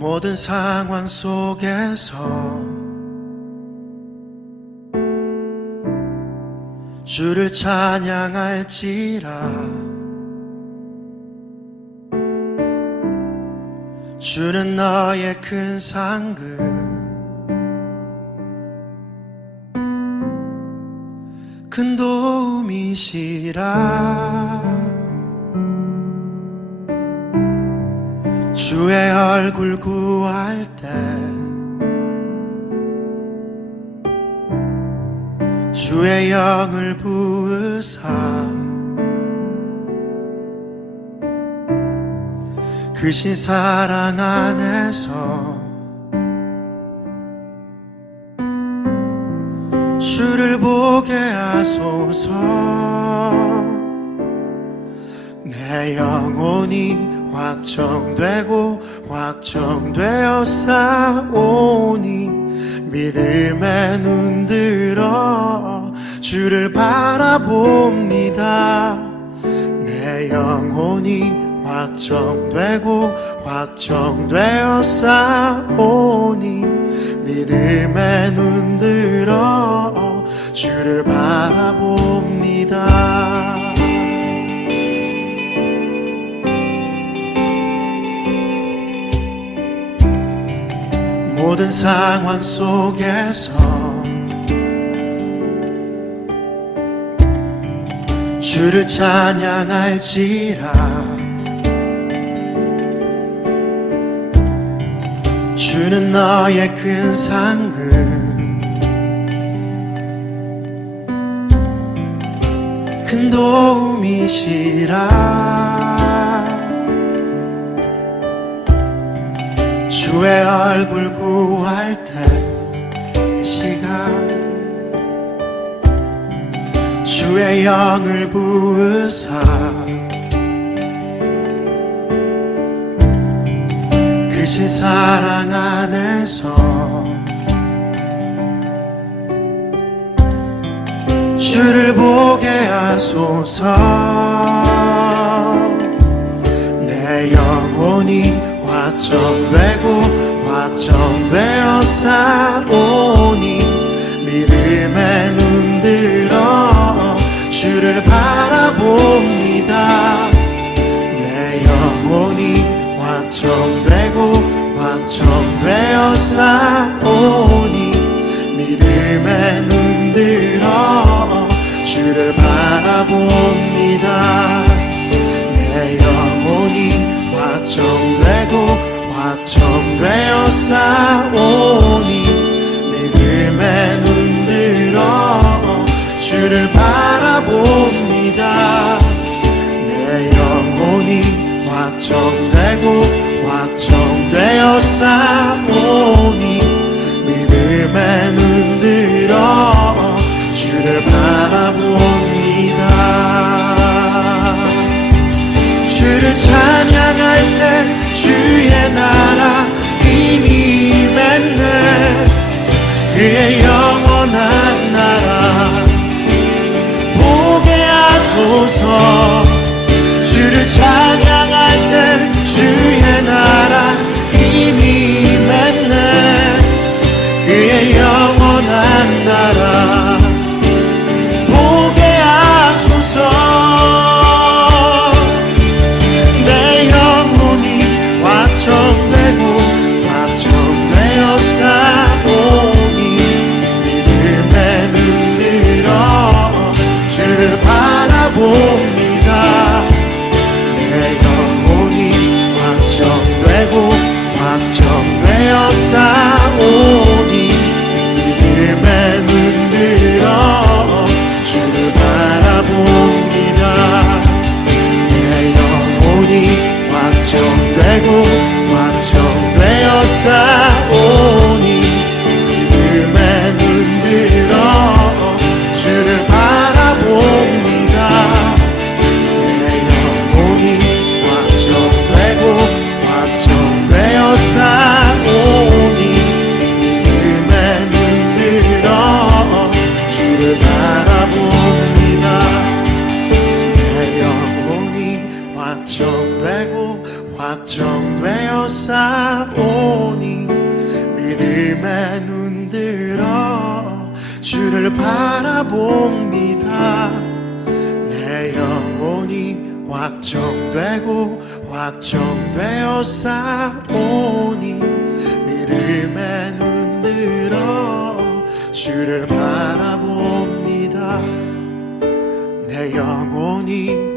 모든 상황 속에서 주를 찬양할지라. 주는 너의 큰 상급, 큰 도움이시라. 주의 얼굴 구할 때 주의 영을 부으사 크신 사랑 안에서 주를 보게 하소서. 내 영혼이 확정되고 확정되어 싸우니 믿음에 눈들어 주를 바라봅니다. 내 영혼이 확정되고 확정되어 싸우니 믿음에 눈들어 주를 바라봅니다. 모든 상황 속에서 주를 찬양할지라. 주는 너의 큰 상급, 큰 도움이시라. 주의 얼굴 구할 때 이 시간 주의 영을 부으사 크신 사랑 안에서 주를 보게 하소서. 내 영혼이 확정되고 확정되어 싸우니 믿음에 눈들어 주를 바라봅니다. 내 영혼이 확정되고 확정되어 싸우니 믿음에 눈들어 주를 바라봅니다. 내 영혼이 확정되고 확정되어 싸우니 믿음에 눈들어 주를 바라봅니다. 내 영혼이 확정되고 확정되어 싸우니 믿음에 눈들어 주를 바라봅니다. 주를 찬양할 때 주의 나라 이미 임했네. 그의 영원한 나라 보게 하소서. 주를 찬양할 때 주의 나라 이미 임했네. 그의 영원한 나라 보게 하소서. 확정되고 확정되어 싸우니 믿음에 눈들어 주를 바라봅니다. 내 영혼이 확정되고 확정되어 싸우니 믿음에 눈들어 주를 바라봅니다. 내 영혼이 확정되고 확정되어 싸우니 믿음에 눈들어 주를 바라봅니다. 내 영혼이 확정되고 확정되어 싸우니 확정되어 싸우니 믿음에 눈들어 주를 바라봅니다. 내 영혼이 확정되어 싸우니 믿음에 눈들어 주를 바라봅니다. 내 영혼이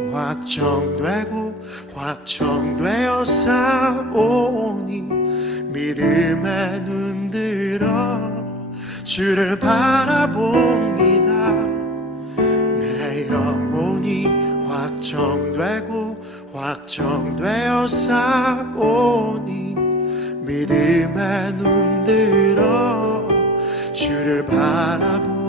확정되어 싸우니 믿음에 눈들어 주를 바라봅니다. 내 영혼이 확정되어 싸우니 믿음에 눈들어 주를 바라봅니다.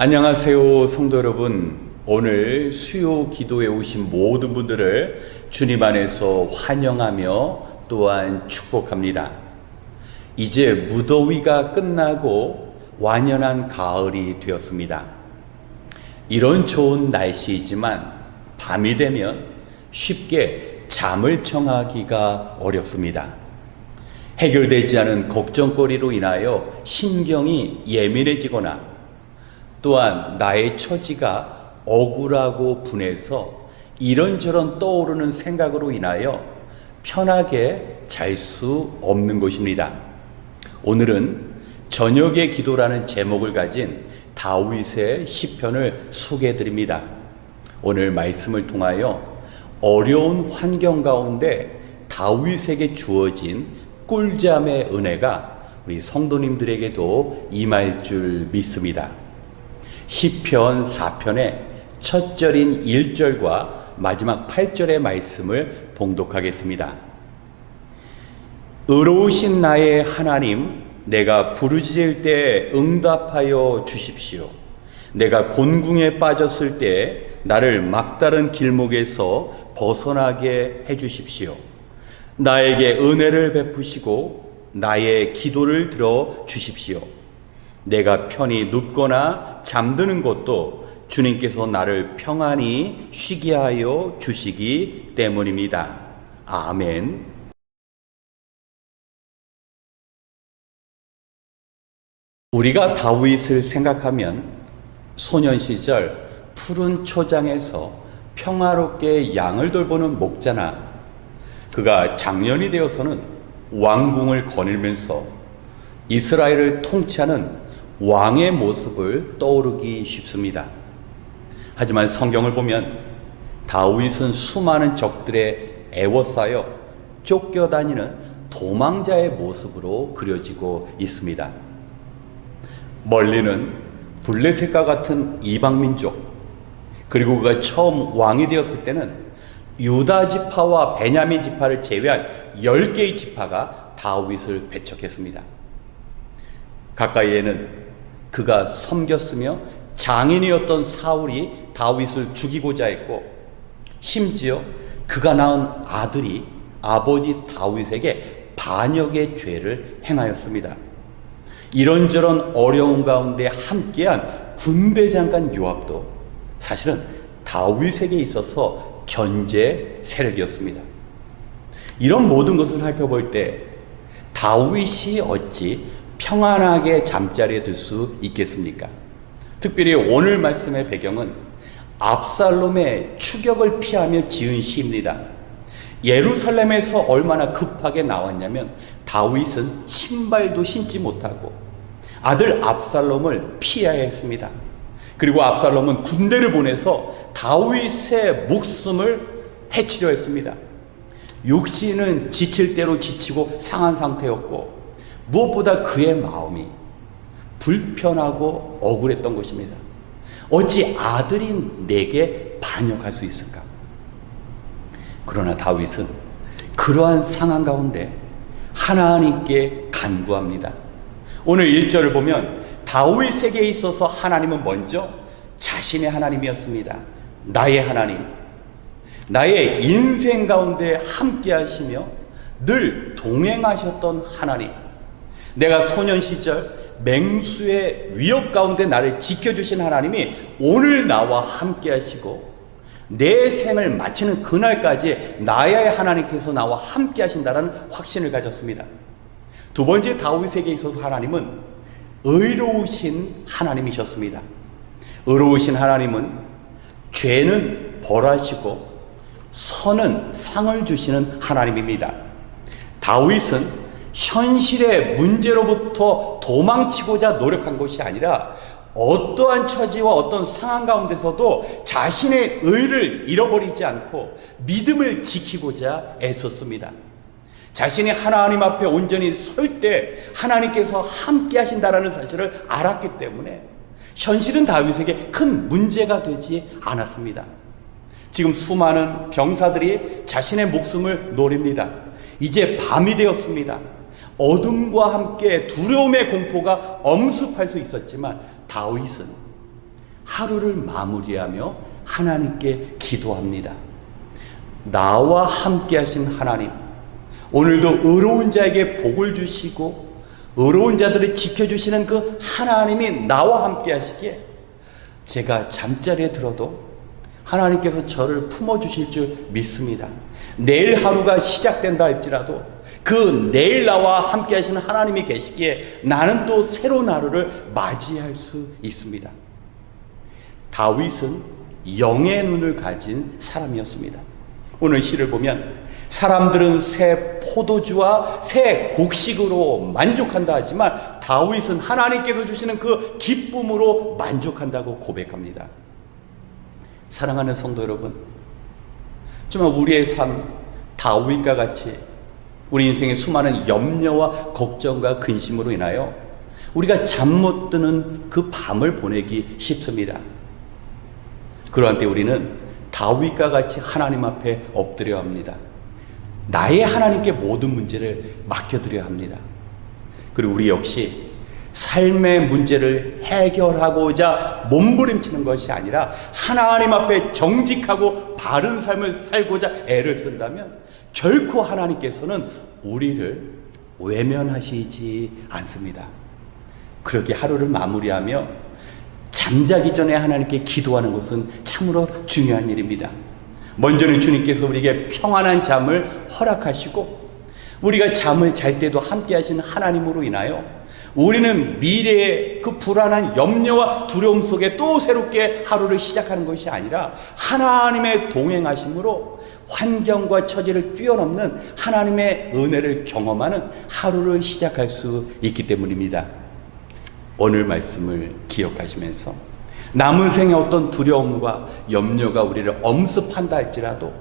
안녕하세요, 성도 여러분. 오늘 수요 기도에 오신 모든 분들을 주님 안에서 환영하며 또한 축복합니다. 이제 무더위가 끝나고 완연한 가을이 되었습니다. 이런 좋은 날씨이지만 밤이 되면 쉽게 잠을 청하기가 어렵습니다. 해결되지 않은 걱정거리로 인하여 신경이 예민해지거나 또한 나의 처지가 억울하고 분해서 이런저런 떠오르는 생각으로 인하여 편하게 잘 수 없는 것입니다. 오늘은 저녁의 기도라는 제목을 가진 다윗의 시편을 소개해 드립니다. 오늘 말씀을 통하여 어려운 환경 가운데 다윗에게 주어진 꿀잠의 은혜가 우리 성도님들에게도 임할 줄 믿습니다. 시편 4편의 첫 절인 1절과 마지막 8절의 말씀을 봉독하겠습니다. 의로우신 나의 하나님, 내가 부르짖을 때 응답하여 주십시오. 내가 곤궁에 빠졌을 때 나를 막다른 길목에서 벗어나게 해주십시오. 나에게 은혜를 베푸시고 나의 기도를 들어 주십시오. 내가 편히 눕거나 잠드는 것도 주님께서 나를 평안히 쉬게 하여 주시기 때문입니다. 아멘. 우리가 다윗을 생각하면 소년 시절 푸른 초장에서 평화롭게 양을 돌보는 목자나 그가 장년이 되어서는 왕궁을 거닐면서 이스라엘을 통치하는 왕의 모습을 떠오르기 쉽습니다. 하지만 성경을 보면 다윗은 수많은 적들에 애워싸여 쫓겨다니는 도망자의 모습으로 그려지고 있습니다. 멀리는 블레셋과 같은 이방민족, 그리고 그가 처음 왕이 되었을 때는 유다 지파와 베냐민 지파를 제외한 10개의 지파가 다윗을 배척했습니다. 가까이에는 그가 섬겼으며 장인이었던 사울이 다윗을 죽이고자 했고, 심지어 그가 낳은 아들이 아버지 다윗에게 반역의 죄를 행하였습니다. 이런저런 어려운 가운데 함께한 군대 장관 요압도 사실은 다윗에게 있어서 견제 세력이었습니다. 이런 모든 것을 살펴볼 때 다윗이 어찌 평안하게 잠자리에 들 수 있겠습니까? 특별히 오늘 말씀의 배경은 압살롬의 추격을 피하며 지은 시입니다. 예루살렘에서 얼마나 급하게 나왔냐면 다윗은 신발도 신지 못하고 아들 압살롬을 피해야 했습니다. 그리고 압살롬은 군대를 보내서 다윗의 목숨을 해치려 했습니다. 육신은 지칠 대로 지치고 상한 상태였고 무엇보다 그의 마음이 불편하고 억울했던 것입니다. 어찌 아들이 내게 반역할 수 있을까? 그러나 다윗은 그러한 상황 가운데 하나님께 간구합니다. 오늘 1절을 보면 다윗에게 있어서 하나님은 먼저 자신의 하나님이었습니다. 나의 하나님, 나의 인생 가운데 함께 하시며 늘 동행하셨던 하나님, 내가 소년 시절 맹수의 위협 가운데 나를 지켜주신 하나님이 오늘 나와 함께 하시고 내 생을 마치는 그날까지 나의 하나님께서 나와 함께 하신다는 확신을 가졌습니다. 두 번째, 다윗에게 있어서 하나님은 의로우신 하나님이셨습니다. 의로우신 하나님은 죄는 벌하시고 선은 상을 주시는 하나님입니다. 다윗은 현실의 문제로부터 도망치고자 노력한 것이 아니라 어떠한 처지와 어떤 상황 가운데서도 자신의 의를 잃어버리지 않고 믿음을 지키고자 애썼습니다. 자신이 하나님 앞에 온전히 설 때 하나님께서 함께 하신다라는 사실을 알았기 때문에 현실은 다윗에게 큰 문제가 되지 않았습니다. 지금 수많은 병사들이 자신의 목숨을 노립니다. 이제 밤이 되었습니다. 어둠과 함께 두려움의 공포가 엄습할 수 있었지만 다윗은 하루를 마무리하며 하나님께 기도합니다. 나와 함께 하신 하나님, 오늘도 의로운 자에게 복을 주시고 의로운 자들을 지켜주시는 그 하나님이 나와 함께 하시기에 제가 잠자리에 들어도 하나님께서 저를 품어주실 줄 믿습니다. 내일 하루가 시작된다 할지라도 그 내일 나와 함께 하시는 하나님이 계시기에 나는 또 새로운 하루를 맞이할 수 있습니다. 다윗은 영의 눈을 가진 사람이었습니다. 오늘 시를 보면 사람들은 새 포도주와 새 곡식으로 만족한다 하지만 다윗은 하나님께서 주시는 그 기쁨으로 만족한다고 고백합니다. 사랑하는 성도 여러분, 정말 우리의 삶 다윗과 같이 우리 인생의 수많은 염려와 걱정과 근심으로 인하여 우리가 잠 못 드는 그 밤을 보내기 쉽습니다. 그러한 때 우리는 다윗과 같이 하나님 앞에 엎드려야 합니다. 나의 하나님께 모든 문제를 맡겨드려야 합니다. 그리고 우리 역시 삶의 문제를 해결하고자 몸부림치는 것이 아니라 하나님 앞에 정직하고 바른 삶을 살고자 애를 쓴다면 결코 하나님께서는 우리를 외면하시지 않습니다. 그렇게 하루를 마무리하며 잠자기 전에 하나님께 기도하는 것은 참으로 중요한 일입니다. 먼저는 주님께서 우리에게 평안한 잠을 허락하시고 우리가 잠을 잘 때도 함께 하시는 하나님으로 인하여 우리는 미래의 그 불안한 염려와 두려움 속에 또 새롭게 하루를 시작하는 것이 아니라 하나님의 동행하심으로 환경과 처지를 뛰어넘는 하나님의 은혜를 경험하는 하루를 시작할 수 있기 때문입니다. 오늘 말씀을 기억하시면서 남은 생의 어떤 두려움과 염려가 우리를 엄습한다 할지라도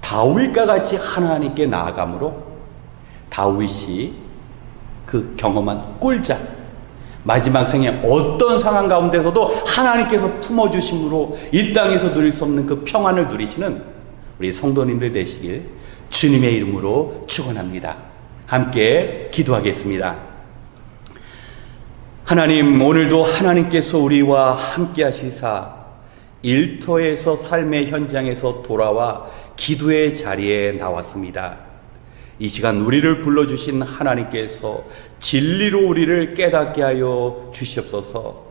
다윗과 같이 하나님께 나아감으로 다윗이 그 경험한 꿀잠, 마지막 생의 어떤 상황 가운데서도 하나님께서 품어주심으로 이 땅에서 누릴 수 없는 그 평안을 누리시는 우리 성도님들 되시길 주님의 이름으로 축원합니다. 함께 기도하겠습니다. 하나님, 오늘도 하나님께서 우리와 함께 하시사 일터에서 삶의 현장에서 돌아와 기도의 자리에 나왔습니다. 이 시간 우리를 불러주신 하나님께서 진리로 우리를 깨닫게 하여 주시옵소서.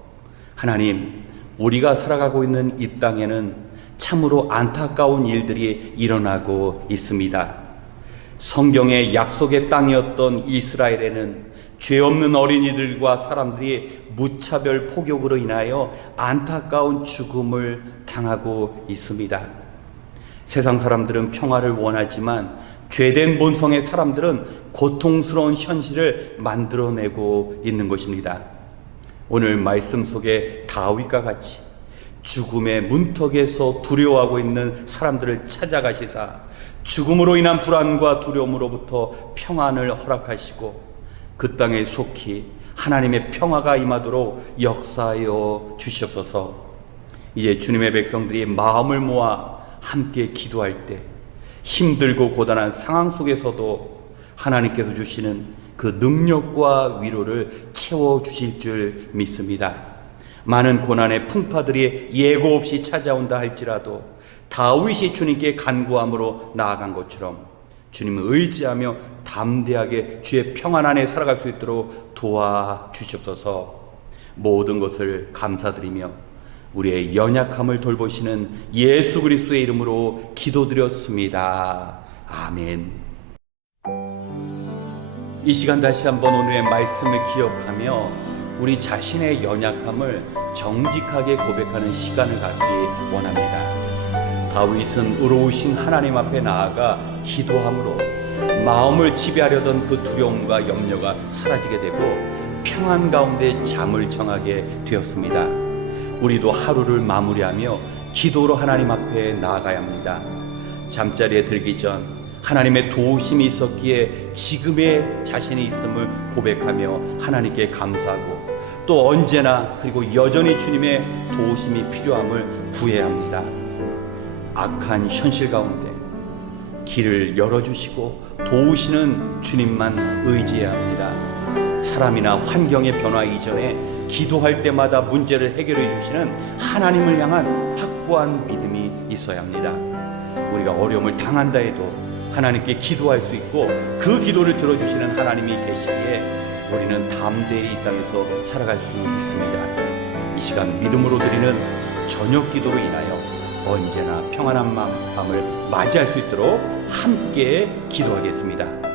하나님, 우리가 살아가고 있는 이 땅에는 참으로 안타까운 일들이 일어나고 있습니다. 성경의 약속의 땅이었던 이스라엘에는 죄 없는 어린이들과 사람들이 무차별 폭력으로 인하여 안타까운 죽음을 당하고 있습니다. 세상 사람들은 평화를 원하지만 죄된 본성의 사람들은 고통스러운 현실을 만들어내고 있는 것입니다. 오늘 말씀 속에 다윗과 같이 죽음의 문턱에서 두려워하고 있는 사람들을 찾아가시사 죽음으로 인한 불안과 두려움으로부터 평안을 허락하시고 그 땅에 속히 하나님의 평화가 임하도록 역사하여 주시옵소서. 이제 주님의 백성들이 마음을 모아 함께 기도할 때 힘들고 고단한 상황 속에서도 하나님께서 주시는 그 능력과 위로를 채워주실 줄 믿습니다. 많은 고난의 풍파들이 예고 없이 찾아온다 할지라도 다윗이 주님께 간구함으로 나아간 것처럼 주님을 의지하며 담대하게 주의 평안 안에 살아갈 수 있도록 도와주시옵소서. 모든 것을 감사드리며 우리의 연약함을 돌보시는 예수 그리스도의 이름으로 기도드렸습니다. 아멘. 이 시간 다시 한번 오늘의 말씀을 기억하며 우리 자신의 연약함을 정직하게 고백하는 시간을 갖기 원합니다. 다윗은 의로우신 하나님 앞에 나아가 기도함으로 마음을 지배하려던 그 두려움과 염려가 사라지게 되고 평안 가운데 잠을 청하게 되었습니다. 우리도 하루를 마무리하며 기도로 하나님 앞에 나아가야 합니다. 잠자리에 들기 전 하나님의 도우심이 있었기에 지금의 자신이 있음을 고백하며 하나님께 감사하고 또 언제나 그리고 여전히 주님의 도우심이 필요함을 구해야 합니다. 악한 현실 가운데 길을 열어주시고 도우시는 주님만 의지해야 합니다. 사람이나 환경의 변화 이전에 기도할 때마다 문제를 해결해 주시는 하나님을 향한 확고한 믿음이 있어야 합니다. 우리가 어려움을 당한다 해도 하나님께 기도할 수 있고 그 기도를 들어주시는 하나님이 계시기에 우리는 담대히 이 땅에서 살아갈 수 있습니다. 이 시간 믿음으로 드리는 저녁 기도로 인하여 언제나 평안한 밤을 맞이할 수 있도록 함께 기도하겠습니다.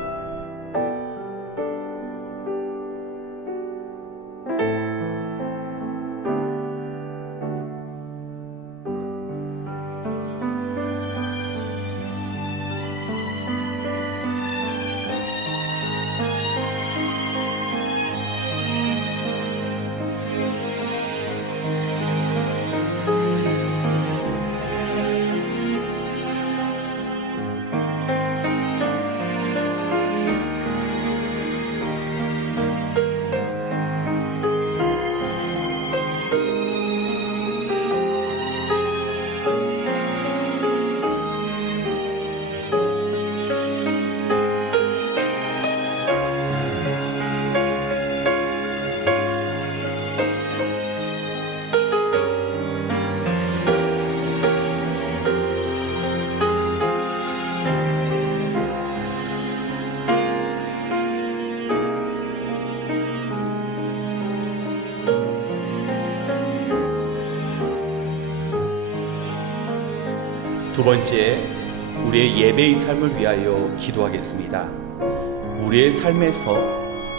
두 번째, 우리의 예배의 삶을 위하여 기도하겠습니다. 우리의 삶에서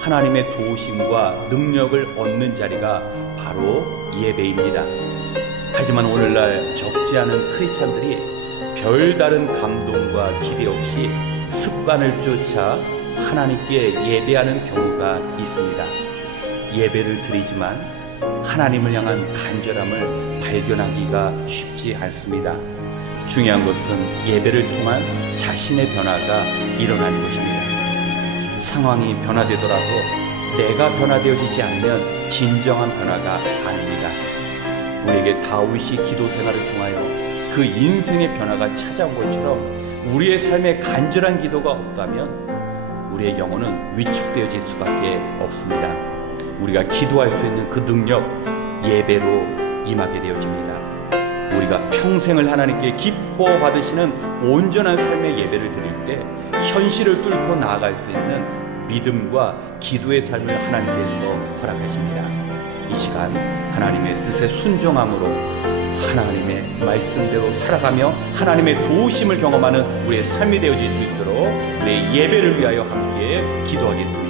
하나님의 도우심과 능력을 얻는 자리가 바로 예배입니다. 하지만 오늘날 적지 않은 크리스찬들이 별다른 감동과 기대 없이 습관을 쫓아 하나님께 예배하는 경우가 있습니다. 예배를 드리지만 하나님을 향한 간절함을 발견하기가 쉽지 않습니다. 중요한 것은 예배를 통한 자신의 변화가 일어나는 것입니다. 상황이 변화되더라도 내가 변화되어지지 않으면 진정한 변화가 아닙니다. 우리에게 다윗이 기도 생활을 통하여 그 인생의 변화가 찾아온 것처럼 우리의 삶에 간절한 기도가 없다면 우리의 영혼은 위축되어질 수밖에 없습니다. 우리가 기도할 수 있는 그 능력, 예배로 임하게 되어집니다. 우리가 평생을 하나님께 기뻐 받으시는 온전한 삶의 예배를 드릴 때 현실을 뚫고 나아갈 수 있는 믿음과 기도의 삶을 하나님께서 허락하십니다. 이 시간 하나님의 뜻에 순종함으로 하나님의 말씀대로 살아가며 하나님의 도우심을 경험하는 우리의 삶이 되어질 수 있도록 내 예배를 위하여 함께 기도하겠습니다.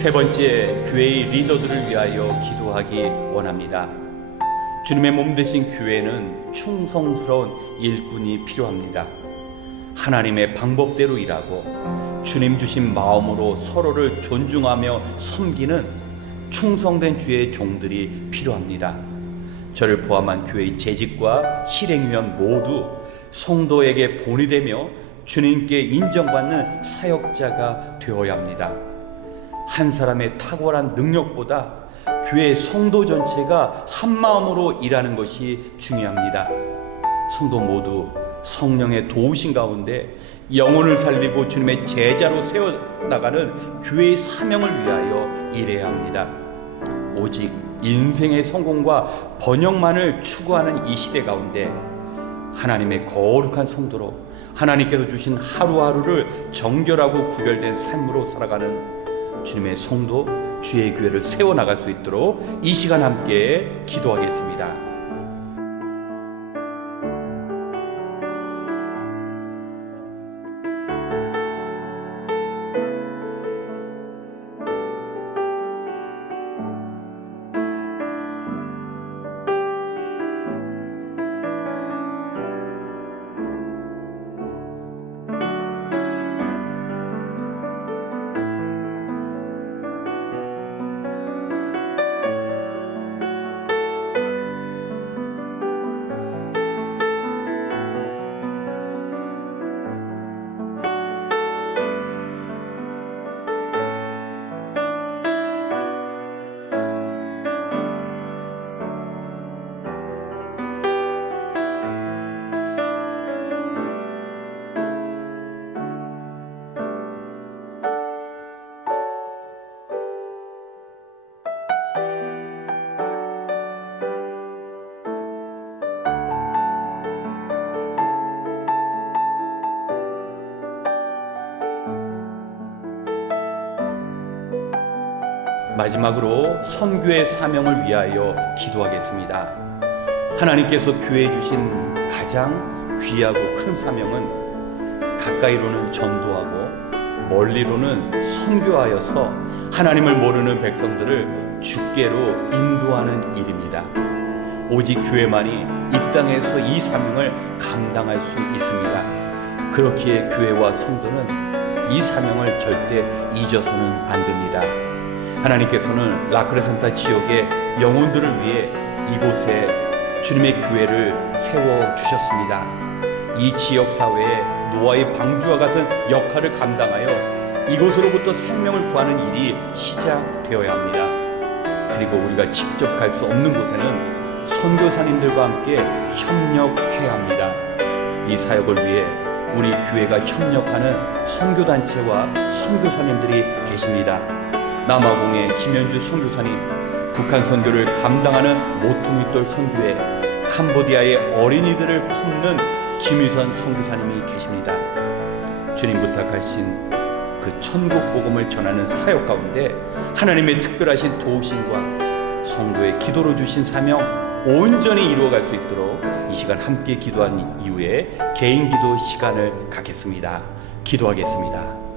세 번째, 교회의 리더들을 위하여 기도하기 원합니다. 주님의 몸 되신 교회는 충성스러운 일꾼이 필요합니다. 하나님의 방법대로 일하고 주님 주신 마음으로 서로를 존중하며 섬기는 충성된 주의 종들이 필요합니다. 저를 포함한 교회의 재직과 실행위원 모두 성도에게 본이 되며 주님께 인정받는 사역자가 되어야 합니다. 한 사람의 탁월한 능력보다 교회 성도 전체가 한 마음으로 일하는 것이 중요합니다. 성도 모두 성령의 도우신 가운데 영혼을 살리고 주님의 제자로 세워나가는 교회의 사명을 위하여 일해야 합니다. 오직 인생의 성공과 번영만을 추구하는 이 시대 가운데 하나님의 거룩한 성도로 하나님께서 주신 하루하루를 정결하고 구별된 삶으로 살아가는 주님의 성도, 주의 교회를 세워나갈 수 있도록 이 시간 함께 기도하겠습니다. 마지막으로 선교의 사명을 위하여 기도하겠습니다. 하나님께서 교회에 주신 가장 귀하고 큰 사명은 가까이로는 전도하고 멀리로는 선교하여서 하나님을 모르는 백성들을 주께로 인도하는 일입니다. 오직 교회만이 이 땅에서 이 사명을 감당할 수 있습니다. 그렇기에 교회와 성도는 이 사명을 절대 잊어서는 안 됩니다. 하나님께서는 라크레센타 지역의 영혼들을 위해 이곳에 주님의 교회를 세워주셨습니다. 이 지역 사회에 노아의 방주와 같은 역할을 감당하여 이곳으로부터 생명을 구하는 일이 시작되어야 합니다. 그리고 우리가 직접 갈 수 없는 곳에는 선교사님들과 함께 협력해야 합니다. 이 사역을 위해 우리 교회가 협력하는 선교단체와 선교사님들이 계십니다. 남아공의 김현주 선교사님, 북한 선교를 감당하는 모퉁이돌 선교회, 캄보디아의 어린이들을 품는 김유선 선교사님이 계십니다. 주님 부탁하신 그 천국 복음을 전하는 사역 가운데 하나님의 특별하신 도우심과 성도의 기도로 주신 사명 온전히 이루어갈 수 있도록 이 시간 함께 기도한 이후에 개인 기도 시간을 갖겠습니다. 기도하겠습니다.